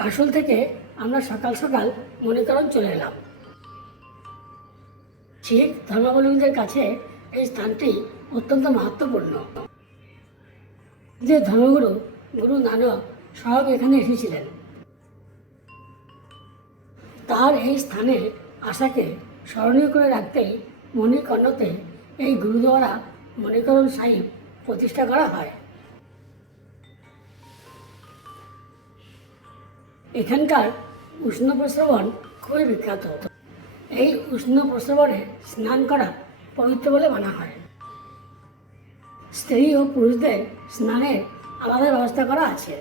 কাশল থেকে আমরা সকাল সকাল মণিকরণ চলে এলাম। শিখ ধর্মাবলম্বীদের কাছে এই স্থানটি অত্যন্ত মাহাত্ম্যপূর্ণ। যে ধর্মগুরু গুরু নানক সব এখানে এসেছিলেন। তার এই স্থানে আশাকে স্মরণীয় করে রাখতেই মণিকর্ণতে এই গুরুদ্বারা মণিকরণ সাহিব প্রতিষ্ঠা করা হয়। এখানকার উষ্ণ প্রস্রবণ খুবই বিখ্যাত। এই উষ্ণ প্রস্রবণে স্নান করা পবিত্র বলে মানা হয়। স্ত্রী ও পুরুষদের স্নানের আলাদা ব্যবস্থা করা আছে।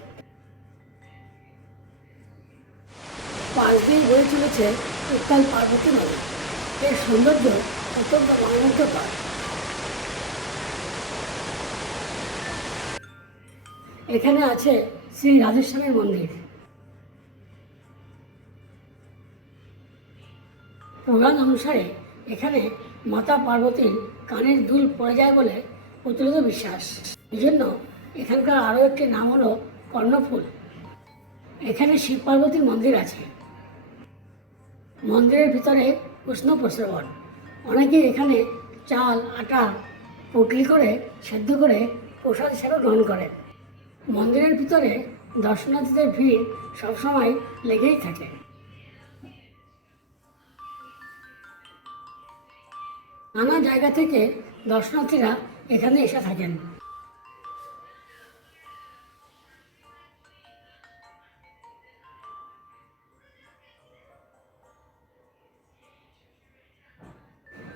পাশ দিয়ে বয়ে চলেছে উত্তাল পার্বতী নদী। এর সৌন্দর্য অত্যন্ত মনোমুগ্ধকর। এখানে আছে শ্রী রাধেশ্যামের মন্দির। পুরাণ অনুসারে এখানে মাতা পার্বতীর কানের দুল পড়ে যায় বলে প্রচলিত বিশ্বাস। এই জন্য এখানকার আরও একটি নাম হলো কর্ণফুল। এখানে শিব পার্বতীর মন্দির আছে। মন্দিরের ভিতরে উষ্ণ প্রস্রবণ। অনেকে এখানে চাল আটা পুটলি করে সেদ্ধ করে প্রসাদ হিসেবে গ্রহণ করেন। মন্দিরের ভিতরে দর্শনার্থীদের ভিড় সবসময় লেগেই থাকে। নানা জায়গা থেকে দর্শনার্থীরা এখানে এসে থাকেন।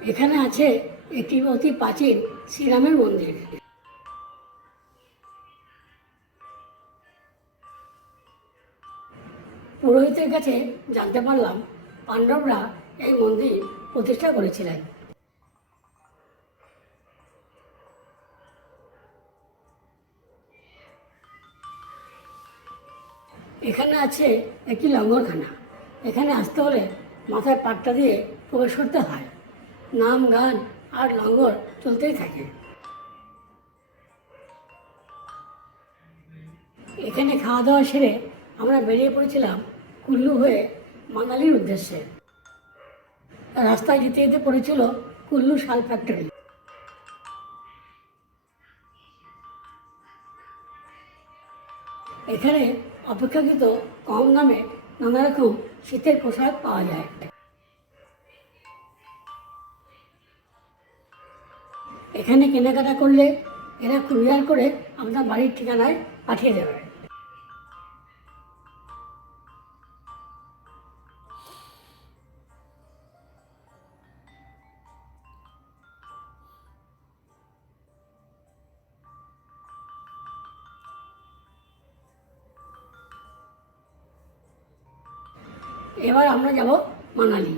এখানে আছে একটি অতি প্রাচীন শ্রীরামের মন্দির। পুরোহিতের কাছে জানতে পারলাম পাণ্ডবরা এই মন্দির প্রতিষ্ঠা করেছিলেন। এখানে আছে একটি লঙ্গরখানা। এখানে আসতে হলে মাথায় পাট্টা দিয়ে প্রবেশ করতে হয়। নাম গান আর লঙ্গর চলতেই থাকে। এখানে খাওয়া দাওয়া সেরে আমরা বেরিয়ে পড়েছিলাম কুল্লু হয়ে মানালির উদ্দেশ্যে। রাস্তায় যেতে যেতে পড়েছিল কুল্লু শাল ফ্যাক্টরি। এখানে অপেক্ষাকৃত কম দামে নানা রকম শীতের পোশাক পাওয়া যায়। এখানে কেনাকাটা করলে এরা কুরিয়ার করে আপনার বাড়ির ঠিকানায় পাঠিয়ে দেবে। এবার আমরা যাব মানালি।